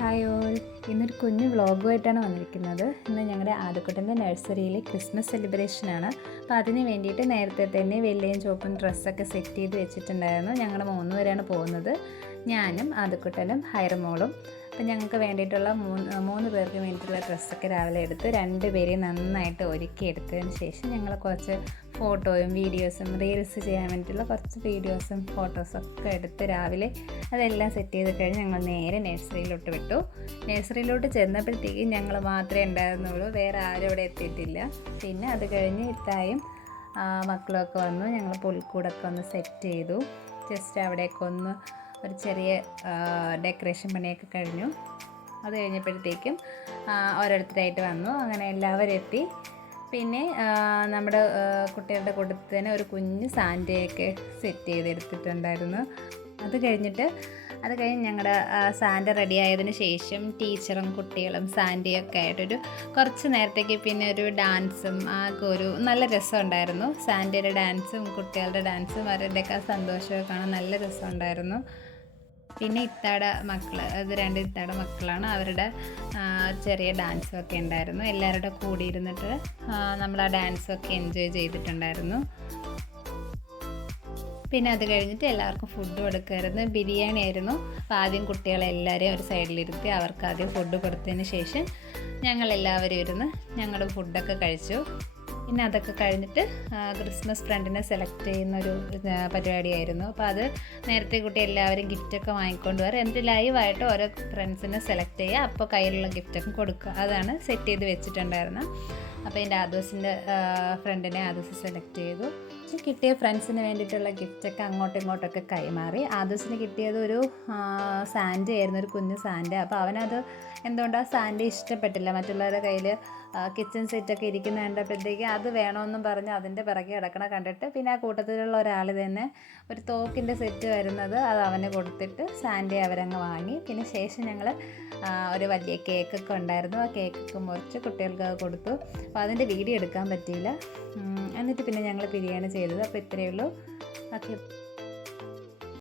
Hi all, ഇന്നൊരു കുഞ്ഞു വ്ളോഗുമായിട്ടാണ് വന്നിരിക്കുന്നത്. ഇന്ന് ഞങ്ങളുടെ ആദ്യക്കുട്ടൻ്റെ നഴ്സറിയിലെ ക്രിസ്മസ് സെലിബ്രേഷനാണ്. അപ്പോൾ അതിന് വേണ്ടിയിട്ട് നേരത്തെ തന്നെ വെള്ളയും ചുവപ്പും ഡ്രസ്സൊക്കെ സെറ്റ് ചെയ്ത് വെച്ചിട്ടുണ്ടായിരുന്നു. ഞങ്ങൾ 3 പേരാണ് പോകുന്നത്, ഞാനും ആദ്യക്കുട്ടനും ഹൈറമോളും. അപ്പോൾ ഞങ്ങൾക്ക് വേണ്ടിയിട്ടുള്ള മൂന്ന് പേർക്ക് വേണ്ടിയിട്ടുള്ള ഡ്രസ്സൊക്കെ രാവിലെ എടുത്ത് 2 പേരെ നന്നായിട്ട് ഒരുക്കി എടുത്തതിന് ശേഷം ഞങ്ങൾ കുറച്ച് ഫോട്ടോയും വീഡിയോസും റീൽസ് ചെയ്യാൻ വേണ്ടിയിട്ടുള്ള കുറച്ച് വീഡിയോസും ഫോട്ടോസൊക്കെ എടുത്ത് രാവിലെ അതെല്ലാം സെറ്റ് ചെയ്ത് കഴിഞ്ഞ് ഞങ്ങൾ നേരെ നഴ്സറിയിലോട്ട് വിട്ടു. നഴ്സറിയിലോട്ട് ചെന്നപ്പോഴത്തേക്കും ഞങ്ങൾ മാത്രമേ ഉണ്ടായിരുന്നുള്ളൂ, വേറെ ആരും ഇവിടെ എത്തിയിട്ടില്ല. പിന്നെ അത് കഴിഞ്ഞ് ഇത്തായും മക്കളൊക്കെ വന്നു. ഞങ്ങൾ പുൽക്കൂടൊക്കെ ഒന്ന് സെറ്റ് ചെയ്തു. ജസ്റ്റ് അവിടെയൊക്കെ ഒന്ന് ഒരു ചെറിയ ഡെക്കറേഷൻ പണിയൊക്കെ കഴിഞ്ഞു. അത് കഴിഞ്ഞപ്പോഴത്തേക്കും ഓരോരുത്തരായിട്ട് വന്നു. അങ്ങനെ എല്ലാവരും എത്തി. പിന്നെ നമ്മുടെ കുട്ടികളുടെ കൂട്ടത്തിന് ഒരു കുഞ്ഞ് സാൻറ്റയൊക്കെ സെറ്റ് ചെയ്തെടുത്തിട്ടുണ്ടായിരുന്നു. അത് കഴിഞ്ഞ് ഞങ്ങളുടെ സാൻറ്റ റെഡി ആയതിന് ശേഷം ടീച്ചറും കുട്ടികളും സാൻറ്റയൊക്കെ ആയിട്ടൊരു കുറച്ച് നേരത്തേക്ക് പിന്നെ ഒരു ഡാൻസും ഒരു നല്ല രസമുണ്ടായിരുന്നു. സാൻറ്റയുടെ ഡാൻസും കുട്ടികളുടെ ഡാൻസും അവരുടെയൊക്കെ സന്തോഷമൊക്കെ കാണാൻ നല്ല രസമുണ്ടായിരുന്നു. പിന്നെ ഇത്താടെ മക്കൾ, അത് 2 ഇത്താടെ മക്കളാണ്, അവരുടെ ചെറിയ ഡാൻസൊക്കെ ഉണ്ടായിരുന്നു. എല്ലാവരുടെ കൂടി ഇരുന്നിട്ട് നമ്മൾ ആ ഡാൻസൊക്കെ എൻജോയ് ചെയ്തിട്ടുണ്ടായിരുന്നു. പിന്നെ അത് കഴിഞ്ഞിട്ട് എല്ലാവർക്കും ഫുഡ് കൊടുക്കുമായിരുന്നു. ബിരിയാണി ആയിരുന്നു. അപ്പോൾ ആദ്യം കുട്ടികളെല്ലാവരെയും ഒരു സൈഡിലിരുത്തി അവർക്ക് ആദ്യം ഫുഡ് കൊടുത്തതിന് ശേഷം ഞങ്ങളെല്ലാവരും ഇരുന്ന് ഞങ്ങളുടെ ഫുഡൊക്കെ കഴിച്ചു. പിന്നെ അതൊക്കെ കഴിഞ്ഞിട്ട് ക്രിസ്മസ് ഫ്രണ്ടിനെ സെലക്ട് ചെയ്യുന്നൊരു പരിപാടിയായിരുന്നു. അപ്പോൾ അത് നേരത്തെ കുട്ടി എല്ലാവരും ഗിഫ്റ്റൊക്കെ വാങ്ങിക്കൊണ്ട് വരാം, എന്നിട്ട് ലൈവായിട്ട് ഓരോ ഫ്രണ്ട്സിനെ സെലക്ട് ചെയ്യുക, അപ്പോൾ കയ്യിലുള്ള ഗിഫ്റ്റൊക്കെ കൊടുക്കുക. അതാണ് സെറ്റ് ചെയ്ത് വെച്ചിട്ടുണ്ടായിരുന്നത്. അപ്പോൾ എൻ്റെ ആദൂസിൻ്റെ ഫ്രണ്ടിനെ ആദൂസ് സെലക്ട് ചെയ്തു. കിട്ടിയ ഫ്രണ്ട്സിന് വേണ്ടിയിട്ടുള്ള ഗിഫ്റ്റൊക്കെ അങ്ങോട്ടും ഇങ്ങോട്ടൊക്കെ കൈമാറി. ആദൂസിന് കിട്ടിയത് ഒരു സാൻഡ ആയിരുന്നു, ഒരു കുഞ്ഞു സാൻഡ. അപ്പോൾ അവനത് എന്തുകൊണ്ടാണ് സാൻഡ ഇഷ്ടപ്പെട്ടില്ല. മറ്റുള്ളവരുടെ കയ്യിൽ കിച്ചൺ സെറ്റൊക്കെ ഇരിക്കുന്ന കണ്ടപ്പോഴത്തേക്ക് അത് വേണമെന്നും പറഞ്ഞ് അതിൻ്റെ പിറകെ കിടക്കണ കണ്ടിട്ട് പിന്നെ ആ കൂട്ടത്തിലുള്ള ഒരാൾ തന്നെ ഒരു തോക്കിൻ്റെ സെറ്റ് വരുന്നത് അത് അവന് കൊടുത്തിട്ട് സാൻഡെ അവരങ്ങ് വാങ്ങി. പിന്നെ ശേഷം ഞങ്ങൾ ഒരു വലിയ കേക്കൊക്കെ ഉണ്ടായിരുന്നു, ആ കേക്കൊക്കെ മുറിച്ച് കുട്ടികൾക്ക് കൊടുത്തു. അപ്പോൾ അതിൻ്റെ വീഡിയോ എടുക്കാൻ പറ്റിയില്ല. എന്നിട്ട് പിന്നെ ഞങ്ങൾ പിരിയാണ് ചെയ്തത്. അപ്പോൾ ഇത്രയേ ഉള്ളൂ. ഓക്കെ.